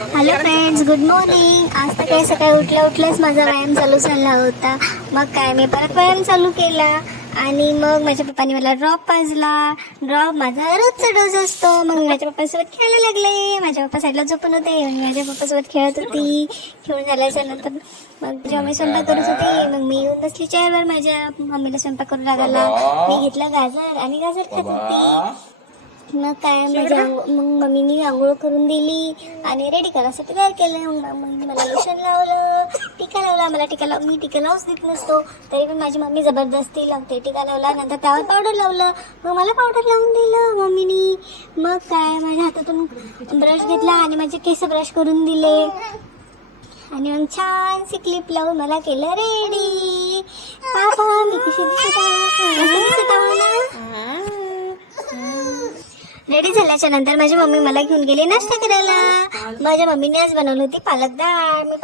Hello friends, good morning. आज तर काय सकाळी उठल्याच माझा व्यायाम चालू झाला होता. मग काय मी परत व्यायाम चालू केला आणि मग माझ्या पप्पानी मला ड्रॉप पाजला. ड्रॉप माझा रोजचा डोस असतो. मग मी माझ्या पप्पासोबत खेळायला लागले. माझ्या पप्पा साईडला झोपून होते आणि माझ्या पप्पासोबत खेळत होती. खेळून झाल्याच्या नंतर मग जेव्हा मी स्वयंपाक करत होते, मग मी येऊन बसली चेअरवर. माझ्या मम्मीला स्वयंपाक करून लागायला मी घेतला गाजर आणि गाजर खात होती. मग काय मग मम्मीनी आंघोळ करून दिली आणि रेडी करायसाठी तयार केलं. मग मम्मीने मला लोशन लावलं, टिका लावला. मला मी टिका लावूच देत नसतो, तरी पण माझी मम्मी जबरदस्ती लावते. टिका लावला, नंतर त्यावर पावडर लावलं. मग मला पावडर लावून दिलं मम्मीनी. मग काय माझ्या हातातून ब्रश घेतला आणि माझे केस ब्रश करून दिले आणि मग छानशी क्लिप लावून मला केलं रेडी. पापा मी कशी दिसत आहे ना. रेडी झाल्याच्या नंतर माझी मम्मी मला घेऊन गेली नाश्ता करायला. माझ्या मम्मीने आज बनवली होती पालक डाळ. मी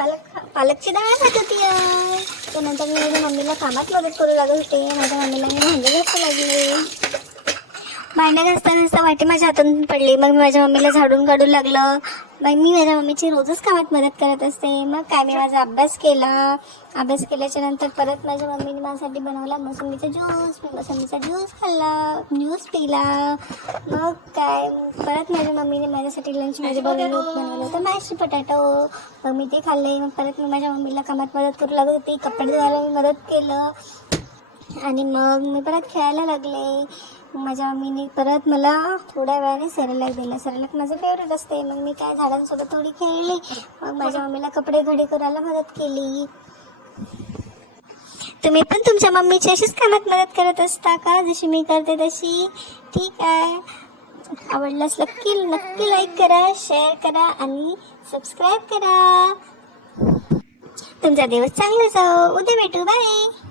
पालकची डाळ खात होती आज. त्यानंतर मी माझ्या मम्मीला कामात मदत करू लागत होते. माझ्या मम्मीला मी भांडे घासू लागले. भांडे घासता वाटी माझ्या हातून पडली. मग मी माझ्या मम्मीला झाडून काढू लागलं. मग मी माझ्या मम्मीची रोजच कामात मदत करत असते. मग काय मी माझा अभ्यास केला. अभ्यास केल्याच्या नंतर परत माझ्या मम्मीने माझ्यासाठी बनवला मोसंबीचा ज्यूस. मी मोसंबीचा ज्यूस खाल्ला, ज्यूस पिला. मग काय परत माझ्या मम्मीने माझ्यासाठी लंचमध्ये बनवलं होतं मॅश पोटॅटो. मग मी ते खाल्ले. मग परत मी माझ्या मम्मीला कामात मदत करू लागत होती. कपडे धुवायला मी मदत केलं आणि मग मी परत खेळायला लागले. माझ्या मम्मीने परत मला थोड्या वेळाने सेरेलॅक दिला. सेरेलॅक माझं फेवरेट असते. मग मी काय झाडांसोबत थोडी खेळली. मग माझ्या मम्मीला कपडे घडी करायला मदत केली. तुम्ही पण तुमच्या मम्मीची अशीच कामात मदत करत असता का, जशी मी करते तशी? ठीक आहे. आवडल्यास नक्की लाईक करा, शेअर करा आणि सबस्क्राईब करा. तुमचा दिवस चांगला जाओ. उद्या भेटू. बाय.